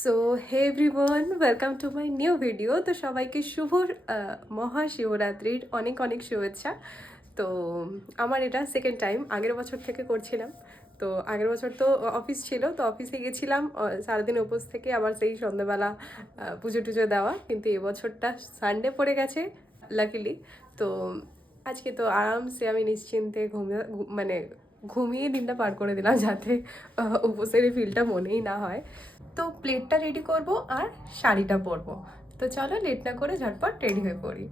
So hey everyone welcome to my new video তো সবাইকে শুভ মহাশিবরাত্রির অনেক অনেক শুভেচ্ছা। তো আমার এটা সেকেন্ড টাইম আগের বছর থেকে করছিলাম। তো আগের বছর তো অফিস ছিল, তো অফিসে গেছিলাম সারাদিন উপোস থেকে আবার সেই সন্ধ্যাবেলা পুজো টুজো দেওয়া। কিন্তু এবছরটা সানডে পড়ে গেছে লাকিলি তো আজকে তো আরামসে আমি নিশ্চিন্তে ঘুমিয়ে মানে ঘুমিয়ে দিনটা পার করে দিলাম যাতে উপোসের ফিলটা মনেই না হয়। তো প্লেটটা রেডি করব আর শাড়িটা পরবো। তো চলো লেট না করে ঝটপট রেডি হয়ে পড়ি।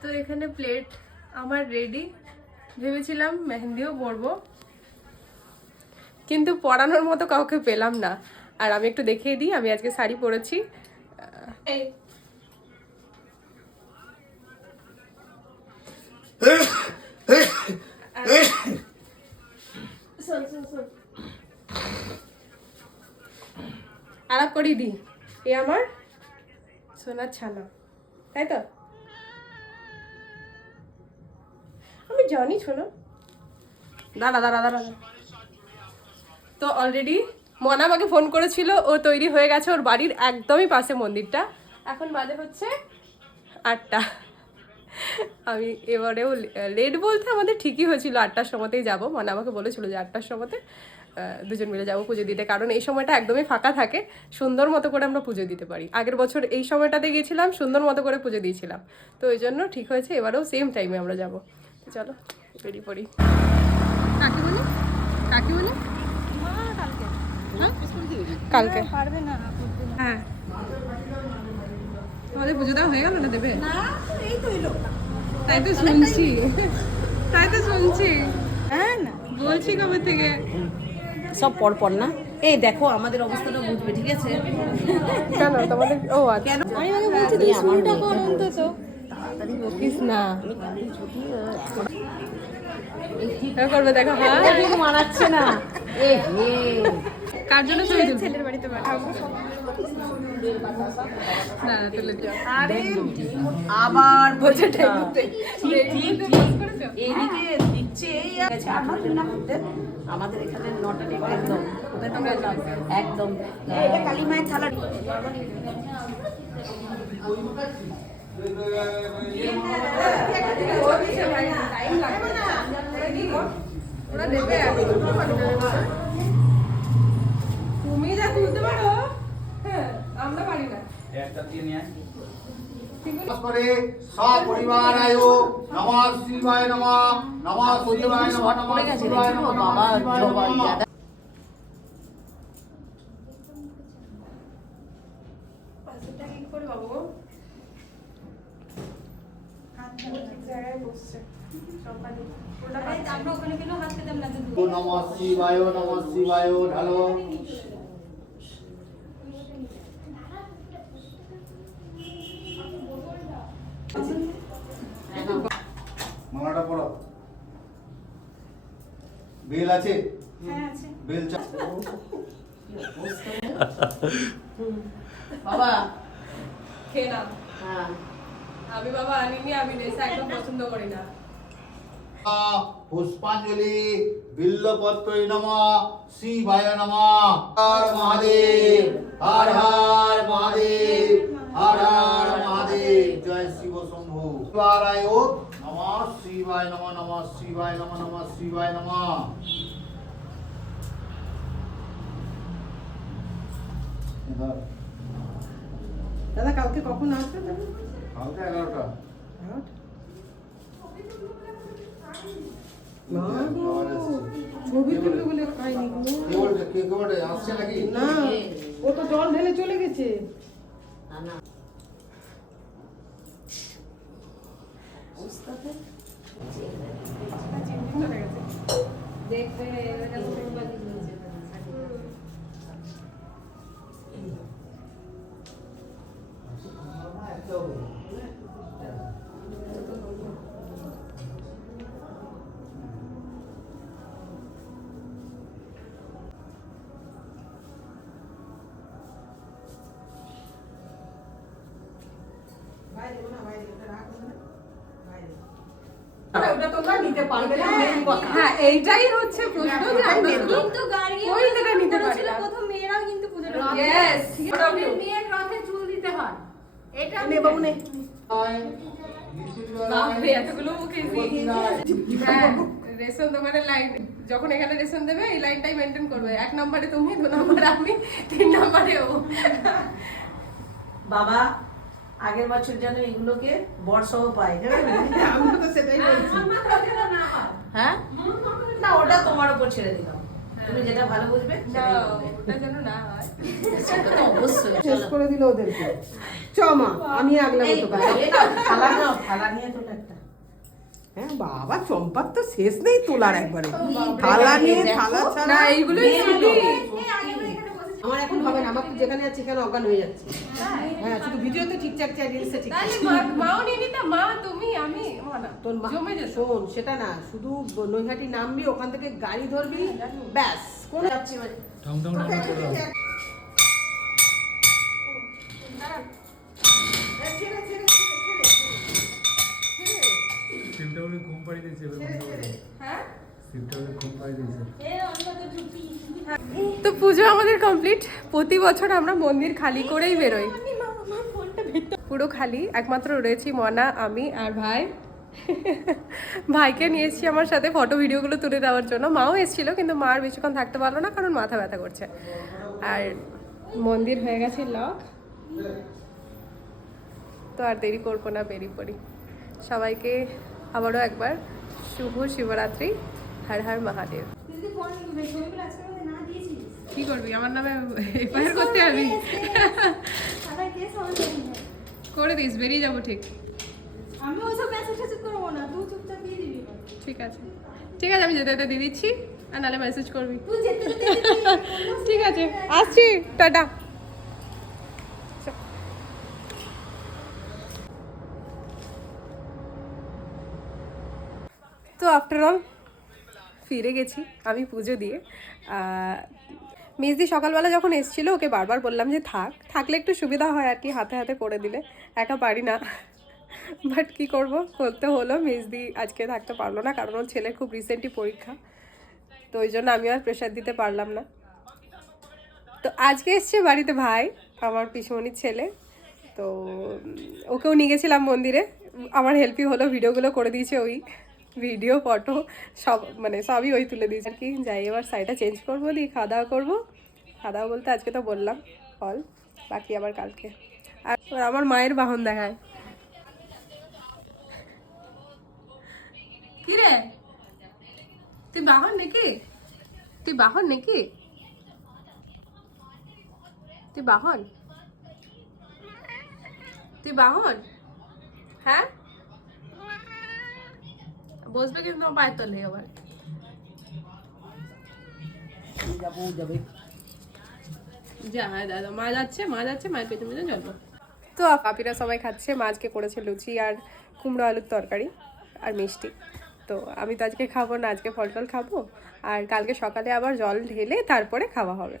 তো এখানে প্লেট আমার রেডি ভেবেছিলাম মেহেন্দিও পরবো। কিন্তু পরানোর মতো কাউকে পেলাম না। আর আমি একটু দেখিয়ে দিই আমি আজকে শাড়ি পরেছি। এই। আলাপ করিয়ে দিই। এ আমার সোনার ছানা। তাই তো? আমি জানি শোনো দাঁড়া দাঁড়া দাঁড়া। তো অলরেডি মনা আমাকে ফোন করেছিল, ও তৈরি হয়ে গেছে ওর বাড়ির একদমই পাশে মন্দিরটা। এখন বাজে হচ্ছে আটটা। আমি এবারেও লেট বলতে আমাদের ঠিকই হয়েছিল, আটটার সময়তেই যাব। মানে আমাকে বলেছিল যে আটটার সময়তে দুজন মিলে যাব পুজো দিতে। কারণ এই সময়টা একদমই ফাঁকা থাকে। সুন্দর মতো করে আমরা পুজো দিতে পারি। আগের বছর এই সময়টাতে গিয়েছিলাম সুন্দর মতো করে পুজো দিয়েছিলাম। তো ওই জন্য ঠিক হয়েছে এবারেও সেম টাইমে আমরা যাব। তো চলো বেরিয়ে পড়ি। কাকে বলে? কাকে বলে? কালকে। পারবে না হ্যাঁ। তোমাদের পুজো দেওয়া হয়ে গেল না দেবে? তাই তো শুনছি। তাই তো শুনছি। হ্যাঁ না। বলছি কবে থেকে? সব পর পর না। এই দেখো আমাদের অবস্থাটা বুঝবে ঠিক আছে? কেন তোমাদের ও আচ্ছা। আমি মানে বলছি তুমি শুরুটা করো অন্তত। বকিস না। করবে দেখো হ্যাঁ মানাচ্ছে না। এ হে। কার জন্য ছবি তুলবে? ছেলের বাড়িতে পাঠাবো। না না, তুলে দিও। আবার বলছে ঠিক ঠিক এইদিকে গেছে আঠারো দিন না করতে আমাদের এখানে নটা ডেট একদম। কোথায় তো গেলাম একদম। এটা কালী মায়ের থালা তুমি যা তুলতে পারো হ্যাঁ আমরা পারি না। নমস্কারে সপরিবারায় নমঃ শিবায় নমঃ নমঃ সূর্যায় নমঃ নমঃ শিবায় নমঃ বাবা? নমঃ শিবায় নমঃ কি করে বাবু ঠিক জায়গায় বসছে সকালে আমরা ওখানে গেলেও হাত পেতাম না নমঃ শিবায় নমঃ শিবায় ঢালো মালাটা পড়ো বেল আছে? বেল চা বাবা। খেয়ে নাও। হ্যাঁ। আমি বাবা আনিনি আমি নেশা একদম পছন্দ করি না। পুষ্পাঞ্জলি বিল্লপত্রই নম শিবায় নম। হর মহাদেব হর হর মহাদেব হর হর নম শিবায় নম নম শিবায় নম নম শিবায় নম। দাদা কালকে কখন আসবে? হালকা এগারোটা। ছবি তুলতে বলে? খাইনি কে বলছে? কে কে বলছে আসছে নাকি? না ও তো জল ঢেলে চলে গেছে। না। হ্যাঁ এইটাই হচ্ছে প্রশ্ন যে আমরা কিন্তু গার্গিয়ান ওই থেকে নিতে পারি না। প্রথম মেয়েরাও কিন্তু পুজো Yes. মেয়ের রথে চুল দিতে হয় এটা নে বাবু নে বাপরে, এতগুলো মুখে হ্যাঁ রেশন দোকানের লাইন যখন এখানে রেশন দেবে এই লাইনটাই মেনটেন করবে। এক নম্বরে তুমি দু নম্বরে আমি তিন নম্বরে ও। বাবা আগের বছর যেন এগুলোকে বর্ষাও পায় আমি তো সেটাই বলছি। হ্যাঁ? না ওটা তোমার উপর ছেড়ে দিলাম তুমি যেটা ভালো বুঝবে না, সেটাই করবে। ওটা যেন না হয় সেটা তো অবশ্যই শেষ করে দিল ওদেরকে চ মা আমি থালা নাও, থালা নিয়ে তোলো একটা। হ্যাঁ বাবা চম্পার তো শেষ নেই তোলার একবারে থালা নিয়ে থালা ছাড়া এইগুলো এইগুলোই। আমার এখন হবে না আমার যেখানে আছে সেখানে অজ্ঞান হয়ে যাচ্ছে। হ্যাঁ শুধু ভিডিওতে ঠিকঠাক চাই রিলসে ঠিক তাহলে মাও নিয়ে নিতাম মা তুমি আমি তোর মা জমে যেত। শোন সেটা না শুধু নৈহাটি নামবি ওখান থেকে গাড়ি ধরবি ব্যাস কোন যাচ্ছি বলে ঘুম পাড়িয়ে দিয়েছে। হ্যাঁ? তো পুজো আমাদের কমপ্লিট প্রতি বছর আমরা মন্দির খালি করেই বেরোই। পুরো খালি, একমাত্র রয়েছি মনা, আমি আর ভাই। ভাইকে নিয়ে এসেছি আমার সাথে ফটো ভিডিওগুলো তুলে দেওয়ার জন্য। মাও এসেছিল, কিন্তু মা আর বেশিক্ষণ থাকতে পারল না, কারণ মাথা ব্যথা করছে। আর মন্দির হয়ে গেছে লক তো আর দেরি করব না, বেরিয়ে পড়ি। সবাইকে আবারও একবার শুভ শিবরাত্রি। হর হর মহাদেব। কি করবি? আমার নামে এফআইআর করতে যাবি করে দিস বেরিয়ে যাব ঠিক। আমি ওসব মেসেজ টেসেজ করব না তুই চুপচাপ দিয়ে দিবি ঠিক আছে। ঠিক আছে আমি যেতে যেতে দিয়ে দিচ্ছি আর নাহলে মেসেজ করবি। ঠিক আছে আসছি টাটা। তো আফটার অল ফিরে গেছি আমি পুজো দিয়ে। মেজদি সকালবেলা যখন এসেছিল, ওকে বারবার বললাম যে থাক, থাকলে একটু সুবিধা হয় আর কি, হাতে হাতে করে দিলে। একা পারি না। বাট কি করব? করতে হলো, মেজদি আজকে থাকতে পারল না, কারণ ওর ছেলের খুব রিসেন্টই পরীক্ষা। তো ওই জন্য আমি আর প্রেশার দিতে পারলাম না। তো আজকে এসছে বাড়িতে ভাই, আমার পিসমণির ছেলে। তো ওকেও নিয়ে গেছিলাম মন্দিরে। আমার হেল্পই হলো ভিডিওগুলো করে দিয়েছে ওই। ভিডিও ফটো সব মানে সবই ওই তুলে দিয়েছে। আর কি, যাই, এবার শাড়িটা চেঞ্জ করব, দিয়ে খাওয়া দাওয়া করব। খাওয়া দাওয়া বলতে আজকে তো বললাম ফল বাকি আবার কালকে। আর আমার মায়ের বাহন দেখায়। কি রে? তুই বাহন নাকি? তুই বাহন নাকি? তুই বাহন? তুই বাহন? হ্যাঁ? বসবে কিন্তু তোমার পায়ের তলে আবার। যাব যাবে যা হ্যাঁ দাদা মা যাচ্ছে মা যাচ্ছে মায়ের পেছনে পেছনে চলবো তো কাপিরা সবাই খাচ্ছে মা আজকে করেছে লুচি আর কুমড়ো আলুর তরকারি আর মিষ্টি। তো আমি তো আজকে খাব না আজকে ফল টল খাব। আর কালকে সকালে আবার জল ঢেলে তারপরে খাওয়া হবে।